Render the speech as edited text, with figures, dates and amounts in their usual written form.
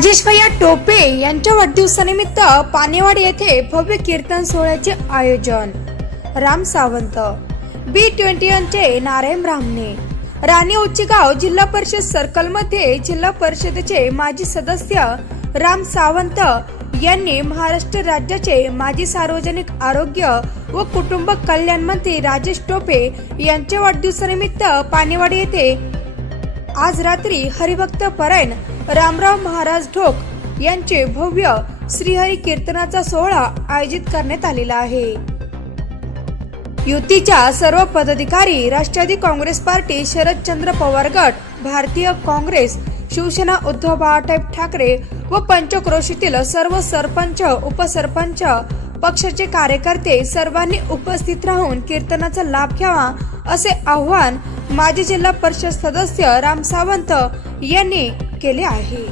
राजेश भैया टोपे यांच्या वाढदिवसानिमित्त पानेवाडी येथे भव्य कीर्तन सोहळ्याचे आयोजन। राम सावंत B21 चे नारायण ब्राह्मणे राणी उच्चगाव जिल्हा परिषद सर्कल मध्ये जिल्हा परिषदेचे माजी सदस्य राम सावंत यांनी महाराष्ट्र राज्याचे माजी सार्वजनिक आरोग्य व कुटुंब कल्याण मंत्री राजेश टोपे यांच्या वाढदिवसानिमित्त पानेवाडी येथे आज रात्री हरिभक्त परायण रामराव महाराज ढोक यांचे भव्य श्रीहरी कीर्तनाचा सोहळा आयोजित करण्यात आलेला आहे। युतीच्या सर्व पदाधिकारी, राष्ट्रवादी काँग्रेस पार्टी, शरदचंद्र पवार गट, भारतीय काँग्रेस, शिवसेना उद्धव बाळासाहेब ठाकरे व पंचक्रोशीतील सर्व सरपंच, उपसरपंच, पक्षाचे कार्यकर्ते सर्वांनी उपस्थित राहून कीर्तनाचा लाभ घ्यावा असे आवाहन माजी जिल्हा परिषद सदस्य राम सावंत यांनी केले आहे।